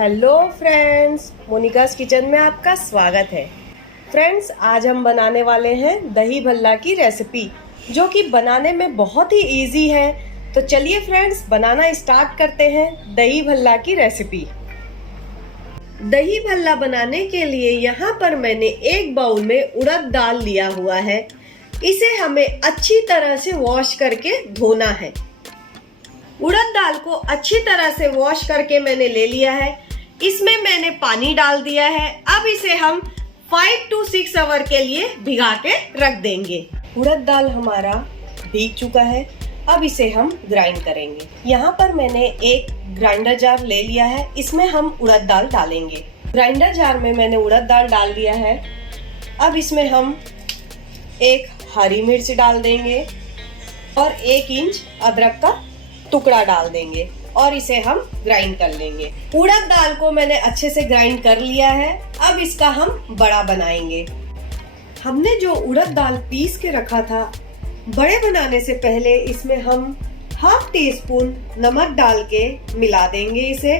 Hello friends, Monika's kitchen में आपका स्वागत है। फ्रेंड्स, आज हम बनाने वाले हैं दही भल्ला की रेसिपी, जो कि बनाने में बहुत ही इजी है। तो चलिए फ्रेंड्स, बनाना स्टार्ट करते हैं दही भल्ला की रेसिपी। दही भल्ला बनाने के लिए यहाँ पर मैंने एक बाउल में उड़द दाल लिया हुआ है। इसे हमें अच्छी तरह से वॉश करके धोना है। उड़द दाल को अच्छी तरह से वॉश करके मैंने ले लिया है। इसमें मैंने पानी डाल दिया है। अब इसे हम 5 to 6 आवर के लिए भिगा के रख देंगे। उड़द दाल हमारा भीग चुका है। अब इसे हम ग्राइंड करेंगे। यहाँ पर मैंने एक ग्राइंडर जार ले लिया है। इसमें हम उड़द दाल डालेंगे। ग्राइंडर जार में मैंने उड़द दाल डाल दिया है। अब इसमें हम एक हरी मिर्च डाल देंगे और 1 इंच अदरक का टुकड़ा डाल देंगे और इसे हम ग्राइंड कर लेंगे। उड़द दाल को मैंने अच्छे से ग्राइंड कर लिया है। अब इसका हम बड़ा बनाएंगे। हमने जो उड़द दाल पीस के रखा था, बड़े बनाने से पहले इसमें हम ½ टीस्पून नमक डाल के मिला देंगे इसे।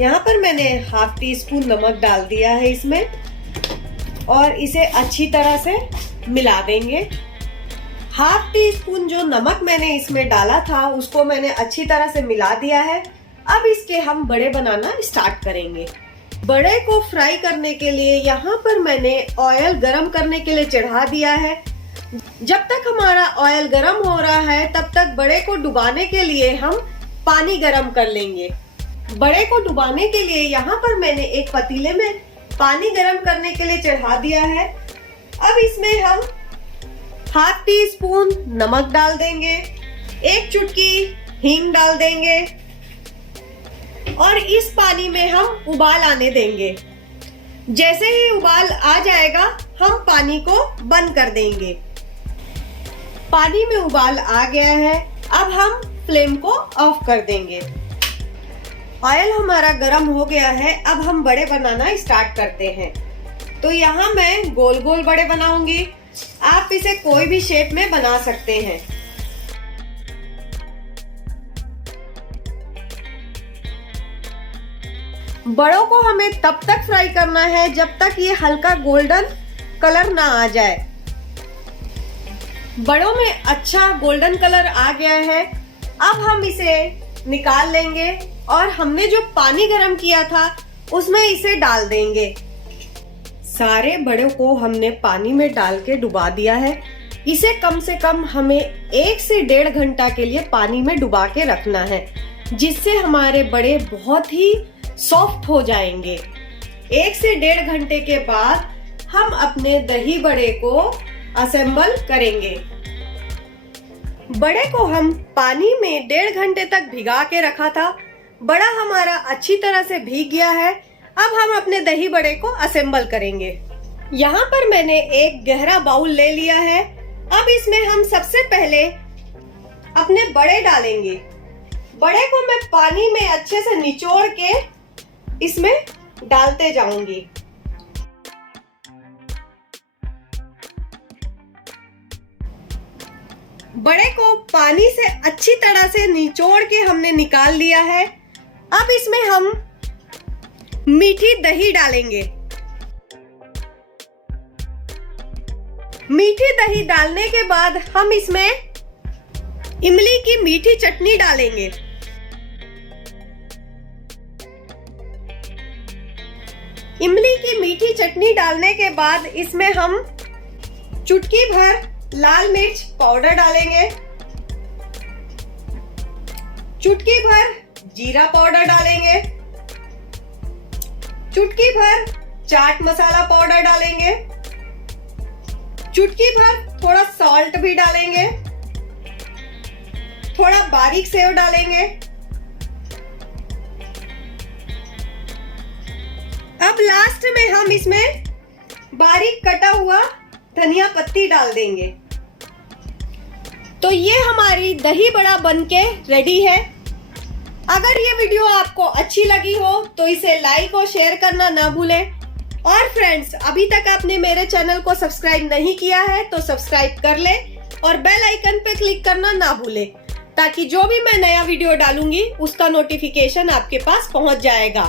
यहाँ पर मैंने ½ टीस्पून नमक डाल दिया है इसमें और इसे अच्छी तरह से मिला देंगे। ½ टीस्पून जो नमक मैंने इसमें डाला था, उसको मैंने अच्छी तरह से मिला दिया है। अब इसके हम बड़े बनाना स्टार्ट करेंगे। बड़े को फ्राई करने के लिए यहाँ पर मैंने ऑयल गरम करने के लिए चढ़ा दिया है। जब तक हमारा ऑयल गरम हो रहा है, तब तक बड़े को डुबाने के लिए हम पानी गरम कर लेंगे। बड़े को डुबाने के लिए यहाँ पर मैंने एक पतीले में पानी गरम करने के लिए चढ़ा दिया है। अब इसमें हम ½ टीस्पून नमक डाल देंगे, 1 चुटकी हींग डाल देंगे और इस पानी में हम उबाल आने देंगे। जैसे ही उबाल आ जाएगा, हम पानी को बंद कर देंगे। पानी में उबाल आ गया है। अब हम फ्लेम को ऑफ कर देंगे। ऑयल हमारा गर्म हो गया है। अब हम बड़े बनाना स्टार्ट करते हैं। तो यहाँ मैं गोल गोल बड़े बनाऊंगी। आप इसे कोई भी शेप में बना सकते हैं। बड़ों को हमें तब तक फ्राई करना है जब तक ये हल्का गोल्डन कलर ना आ जाए। बड़ों में अच्छा गोल्डन कलर आ गया है। अब हम इसे निकाल लेंगे और हमने जो पानी गरम किया था, उसमें इसे डाल देंगे। सारे बड़ों को हमने पानी में डाल के डुबा दिया है। इसे कम से कम हमें 1 से 1.5 घंटा के लिए पानी में डुबा के रखना है, जिससे हमारे बड़े बहुत ही सॉफ्ट हो जाएंगे। 1 से 1.5 घंटे के बाद हम अपने दही बड़े को असेंबल करेंगे। बड़े को हम पानी में 1.5 घंटे तक भिगा के रखा था। बड़ा हमारा अच्छी तरह से भीग गया है। अब हम अपने दही बड़े को असेंबल करेंगे। यहाँ पर मैंने एक गहरा बाउल ले लिया है। अब इसमें हम सबसे पहले अपने बड़े डालेंगे। बड़े को मैं पानी में अच्छे से निचोड़ के इसमें डालते जाऊंगी। बड़े को पानी से अच्छी तरह से निचोड़ के हमने निकाल लिया है। अब इसमें हम मीठी दही डालेंगे। मीठी दही डालने के बाद हम इसमें इमली की मीठी चटनी डालेंगे। इमली की मीठी चटनी डालने के बाद इसमें हम चुटकी भर लाल मिर्च पाउडर डालेंगे। चुटकी भर जीरा पाउडर डालेंगे। चुटकी भर चाट मसाला पाउडर डालेंगे। चुटकी भर थोड़ा सॉल्ट भी डालेंगे। थोड़ा बारीक सेव डालेंगे। अब लास्ट में हम इसमें बारीक कटा हुआ धनिया पत्ती डाल देंगे। तो ये हमारी दही बड़ा बनके रेडी है। अगर ये वीडियो आपको अच्छी लगी हो तो इसे लाइक और शेयर करना ना भूलें। और फ्रेंड्स, अभी तक आपने मेरे चैनल को सब्सक्राइब नहीं किया है तो सब्सक्राइब कर ले और बेल आइकन पे क्लिक करना ना भूलें, ताकि जो भी मैं नया वीडियो डालूंगी उसका नोटिफिकेशन आपके पास पहुंच जाएगा।